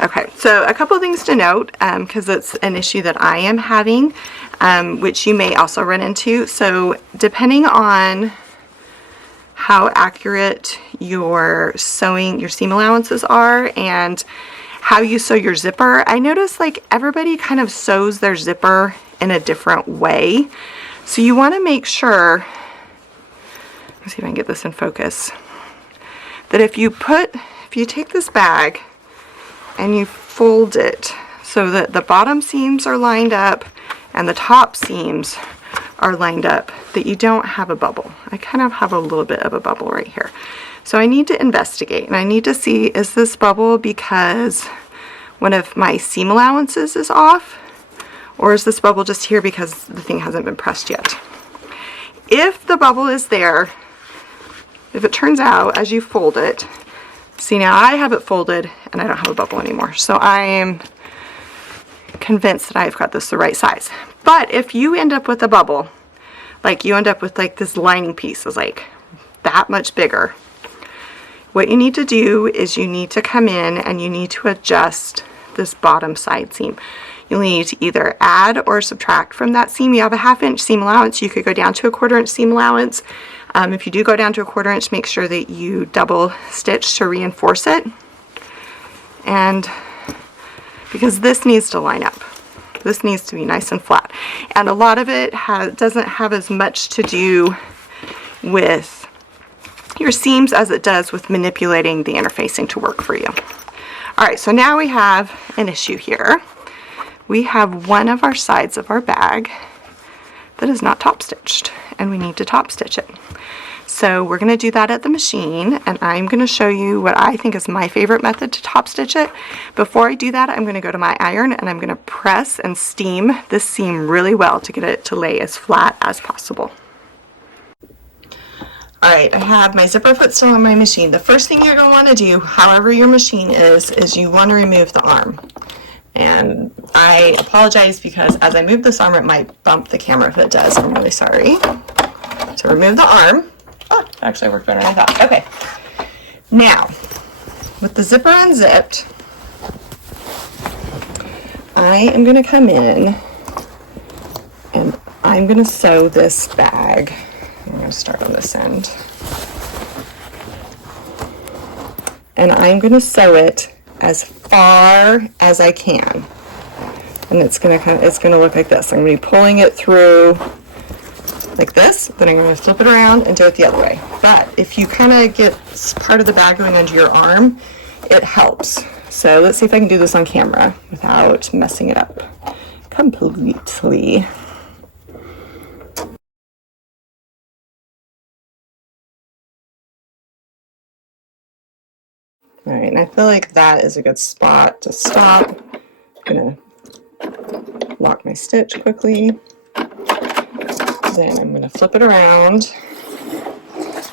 Okay, so a couple things to note, because it's an issue that I am having, which you may also run into. So depending on how accurate your sewing, your seam allowances are, and how you sew your zipper, I notice like everybody kind of sews their zipper in a different way. So you want to make sure, let's see if I can get this in focus, that if you take this bag and you fold it so that the bottom seams are lined up and the top seams are lined up, that you don't have a bubble. I kind of have a little bit of a bubble right here. So I need to investigate, and I need to see, is this bubble because one of my seam allowances is off, or is this bubble just here because the thing hasn't been pressed yet? If the bubble is there, if it turns out as you fold it, see, now I have it folded and I don't have a bubble anymore. So I am convinced that I've got this the right size. But if you end up with a bubble, like you end up with like this lining piece is like that much bigger, what you need to do is you need to come in and you need to adjust this bottom side seam. You'll need to either add or subtract from that seam. You have a 1/2 inch seam allowance, you could go down to a 1/4 inch seam allowance. If you do go down to a 1/4 inch, make sure that you double stitch to reinforce it. And because this needs to line up. This needs to be nice and flat. And a lot of it doesn't have as much to do with your seams as it does with manipulating the interfacing to work for you. All right, so now we have an issue here. We have one of our sides of our bag that is not top stitched, and we need to top stitch it. So we're going to do that at the machine, and I'm going to show you what I think is my favorite method to top stitch it. Before I do that, I'm going to go to my iron and I'm going to press and steam this seam really well to get it to lay as flat as possible. Alright, I have my zipper foot still on my machine. The first thing you're going to want to do, however your machine is you want to remove the arm. And I apologize because as I move this arm, it might bump the camera. If it does, I'm really sorry. So remove the arm. Oh, it actually worked better than I thought. Okay. Now, with the zipper unzipped, I am going to come in and I'm going to sew this bag. I'm going to start on this end. And I'm going to sew it as far as I can. And it's going to look like this. I'm going to be pulling it through like this, then I'm going to flip it around and do it the other way. But if you kind of get part of the bag going under your arm, it helps. So let's see if I can do this on camera without messing it up completely. All right, and I feel like that is a good spot to stop. I'm going to lock my stitch quickly. Then I'm going to flip it around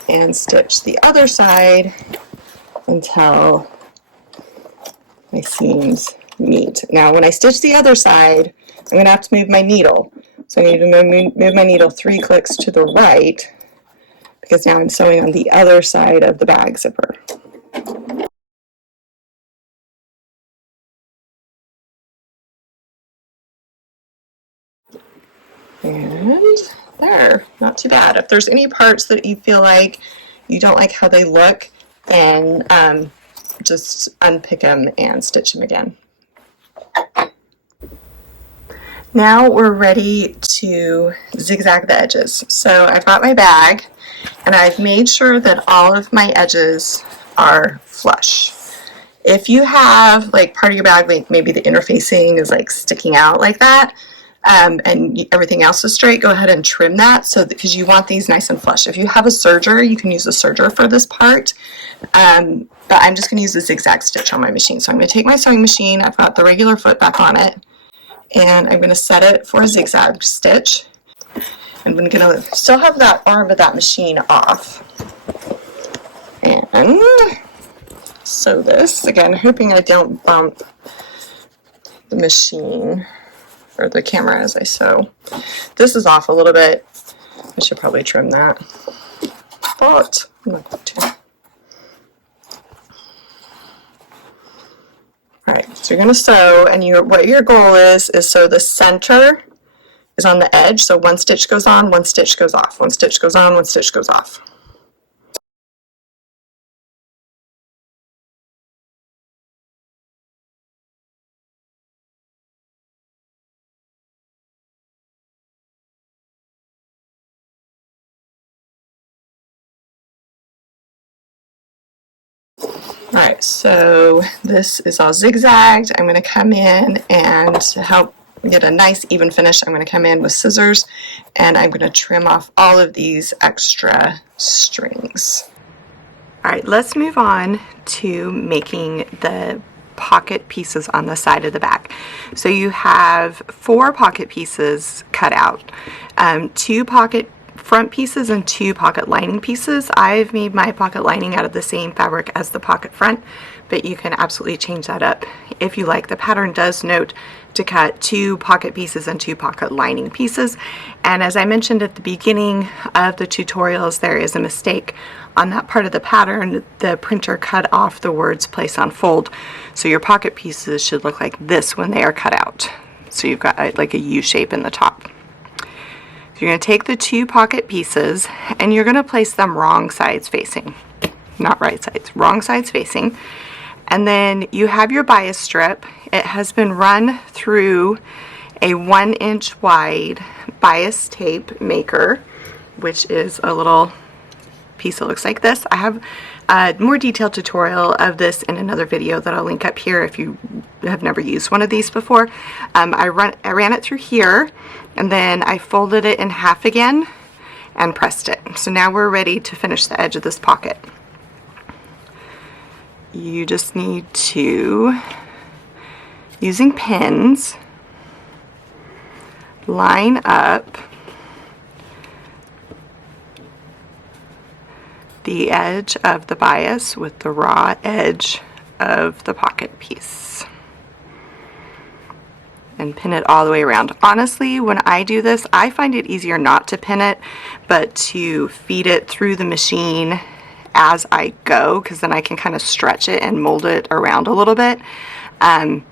and stitch the other side until my seams meet. Now when I stitch the other side, I'm going to have to move my needle. So I need to move my needle 3 clicks to the right because now I'm sewing on the other side of the bag zipper. And there, not too bad. If there's any parts that you feel like you don't like how they look, then just unpick them and stitch them again. Now we're ready to zigzag the edges. So I've got my bag and I've made sure that all of my edges are flush. If you have like part of your bag, like maybe the interfacing is like sticking out like that, and everything else is straight, go ahead and trim that because you want these nice and flush. If you have a serger, you can use a serger for this part, but I'm just going to use the zigzag stitch on my machine. So I'm going to take my sewing machine, I've got the regular foot back on it, and I'm going to set it for a zigzag stitch. I'm going to still have that arm of that machine off, and sew this, again hoping I don't bump the machine or the camera as I sew. This is off a little bit. I should probably trim that, but I'm not going to. Alright, So you're going to sew, and what your goal is so the center is on the edge, so one stitch goes on, one stitch goes off, one stitch goes on, one stitch goes off. Alright, so this is all zigzagged. I'm going to come in, and to help get a nice even finish, I'm going to come in with scissors and I'm going to trim off all of these extra strings. Alright, let's move on to making the pocket pieces on the side of the back. So you have 4 pocket pieces cut out, 2 pocket front pieces and 2 pocket lining pieces. I've made my pocket lining out of the same fabric as the pocket front, but you can absolutely change that up if you like. The pattern does note to cut 2 pocket pieces and 2 pocket lining pieces, and as I mentioned at the beginning of the tutorials, there is a mistake on that part of the pattern. The printer cut off the words place on fold, so your pocket pieces should look like this when they are cut out. So you've got like a U shape in the top. You're going to take the 2 pocket pieces and you're going to place them wrong sides facing. Not right sides, wrong sides facing. And then you have your bias strip. It has been run through a 1-inch wide bias tape maker, which is a little piece that looks like this. I have a more detailed tutorial of this in another video that I'll link up here if you have never used one of these before. I ran it through here, and then I folded it in half again and pressed it. So now we're ready to finish the edge of this pocket. You just need to, using pins, line up the edge of the bias with the raw edge of the pocket piece and pin it all the way around. Honestly, when I do this, I find it easier not to pin it, but to feed it through the machine as I go, because then I can kind of stretch it and mold it around a little bit. When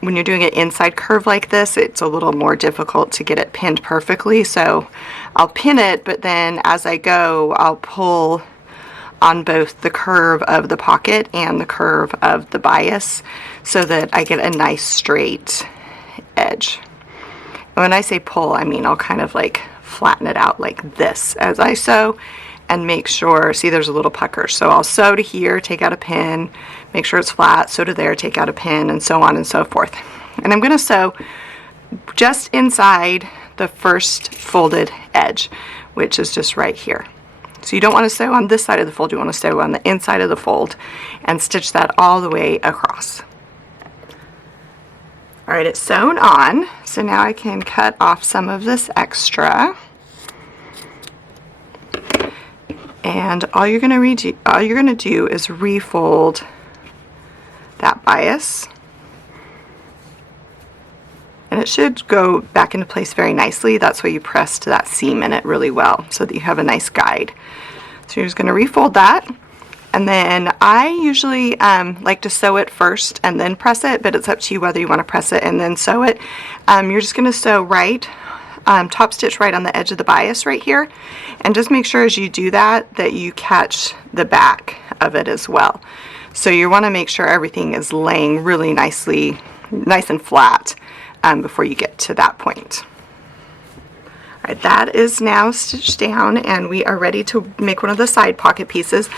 you're doing an inside curve like this, it's a little more difficult to get it pinned perfectly, so I'll pin it, but then as I go, I'll pull on both the curve of the pocket and the curve of the bias so that I get a nice straight edge. And when I say pull, I mean I'll kind of like flatten it out like this as I sew and make sure, see there's a little pucker, so I'll sew to here, take out a pin, make sure it's flat, sew to there, take out a pin, and so on and so forth. And I'm going to sew just inside the first folded edge, which is just right here. So you don't want to sew on this side of the fold, you want to sew on the inside of the fold and stitch that all the way across. Alright, it's sewn on, so now I can cut off some of this extra. And all you're going to do is refold that bias. And it should go back into place very nicely. That's why you pressed that seam in it really well, so that you have a nice guide. So you're just going to refold that. And then I usually like to sew it first and then press it, but it's up to you whether you want to press it and then sew it. You're just going to sew right, top stitch right on the edge of the bias right here. And just make sure as you do that, that you catch the back of it as well. So you want to make sure everything is laying really nicely, nice and flat before you get to that point. Alright, that is now stitched down and we are ready to make one of the side pocket pieces.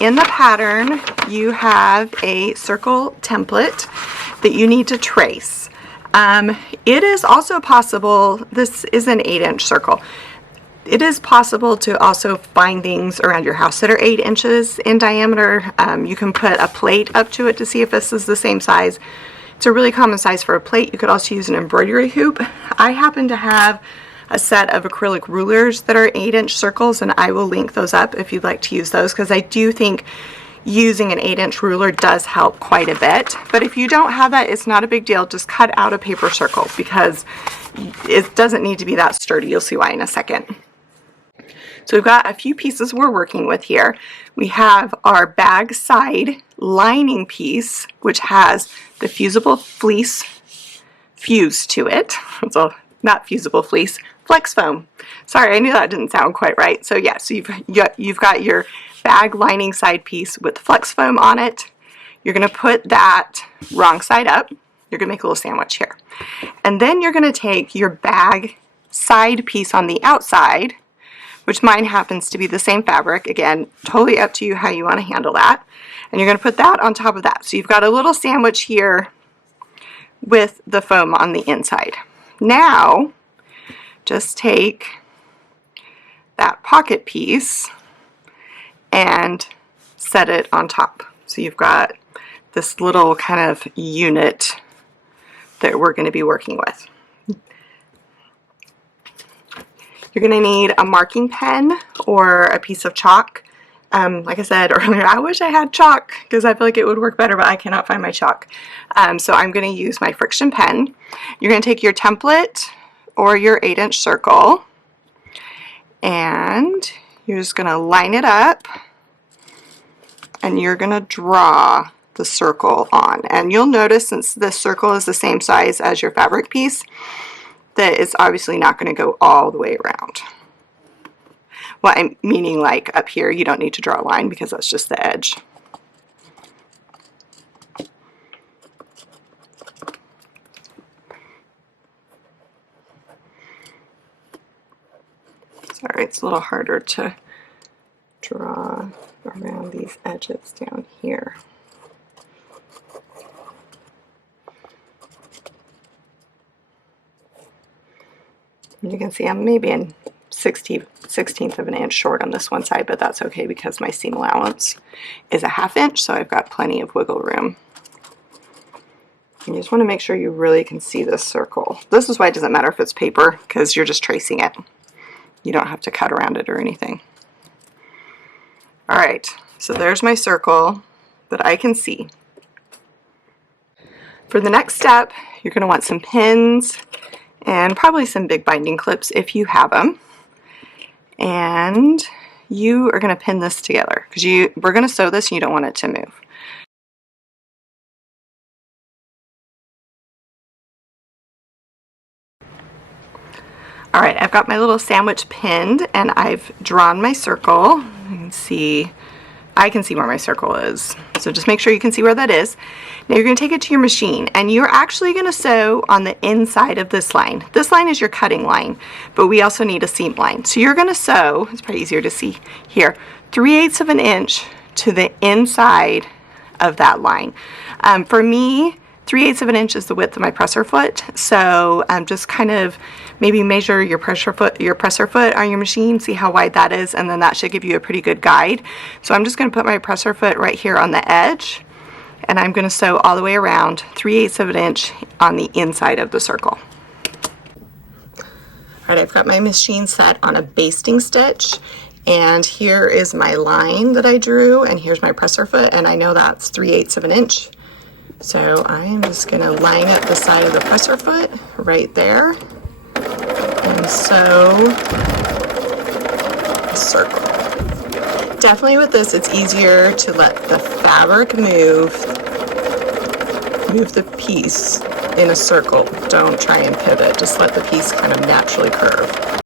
In the pattern, you have a circle template that you need to trace. It is also possible, this is an 8-inch circle. It is possible to also find things around your house that are 8 inches in diameter. You can put a plate up to it to see if this is the same size. It's a really common size for a plate. You could also use an embroidery hoop. I happen to have a set of acrylic rulers that are 8-inch circles, and I will link those up if you'd like to use those, because I do think using an 8-inch ruler does help quite a bit. But if you don't have that, it's not a big deal. Just cut out a paper circle because it doesn't need to be that sturdy. You'll see why in a second. So we've got a few pieces we're working with here. We have our bag side lining piece, which has the fusible fleece fused to it. So not fusible fleece, flex foam. Sorry, I knew that didn't sound quite right. So yeah, so you've got your bag lining side piece with flex foam on it. You're going to put that wrong side up. You're going to make a little sandwich here. And then you're going to take your bag side piece on the outside, which mine happens to be the same fabric. Again, totally up to you how you want to handle that. And you're going to put that on top of that. So you've got a little sandwich here with the foam on the inside. Now, just take that pocket piece and set it on top. So you've got this little kind of unit that we're going to be working with. You're going to need a marking pen or a piece of chalk. Like I said earlier, I wish I had chalk because I feel like it would work better, but I cannot find my chalk. So I'm going to use my friction pen. You're going to take your template or your 8-inch circle and you're just going to line it up and you're going to draw the circle on. And you'll notice, since this circle is the same size as your fabric piece, that it's obviously not going to go all the way around. Well, I'm meaning like up here, you don't need to draw a line because that's just the edge. Sorry, it's a little harder to draw around these edges down here. You can see I'm maybe in 16th of an inch short on this one side, but that's okay because my seam allowance is a 1/2 inch, so I've got plenty of wiggle room. You just want to make sure you really can see this circle. This is why it doesn't matter if it's paper, because you're just tracing it. You don't have to cut around it or anything. Alright, so there's my circle that I can see. For the next step, you're going to want some pins and probably some big binding clips if you have them. And you are going to pin this together because we're going to sew this and you don't want it to move. Alright, I've got my little sandwich pinned and I've drawn my circle. You can see, I can see where my circle is. So just make sure you can see where that is. Now you're going to take it to your machine and you're actually going to sew on the inside of this line. This line is your cutting line, but we also need a seam line. So you're going to sew, it's probably easier to see here, 3/8 of an inch to the inside of that line. For me, 3/8 of an inch is the width of my presser foot, so just kind of maybe measure your presser foot on your machine, see how wide that is, and then that should give you a pretty good guide. So I'm just going to put my presser foot right here on the edge, and I'm going to sew all the way around 3/8 of an inch on the inside of the circle. Alright, I've got my machine set on a basting stitch, and here is my line that I drew, and here's my presser foot, and I know that's 3/8 of an inch. So I'm just going to line up the side of the presser foot right there and sew a circle. Definitely with this, it's easier to let the fabric move the piece in a circle. Don't try and pivot, just let the piece kind of naturally curve.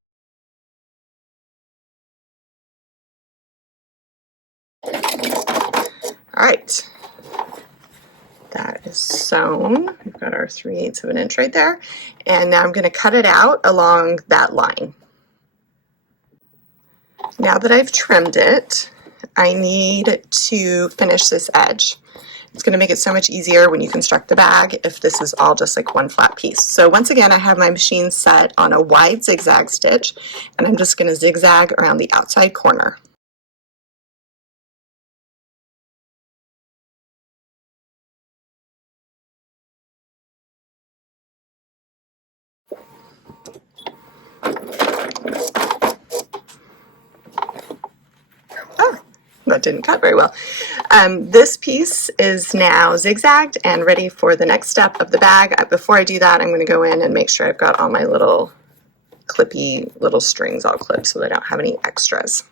Alright. That is sewn. We've got our 3/8 of an inch right there. And now I'm going to cut it out along that line. Now that I've trimmed it, I need to finish this edge. It's going to make it so much easier when you construct the bag if this is all just like one flat piece. So once again, I have my machine set on a wide zigzag stitch, and I'm just going to zigzag around the outside corner. That didn't cut very well. This piece is now zigzagged and ready for the next step of the bag. Before I do that, I'm going to go in and make sure I've got all my little clippy little strings all clipped so that I don't have any extras.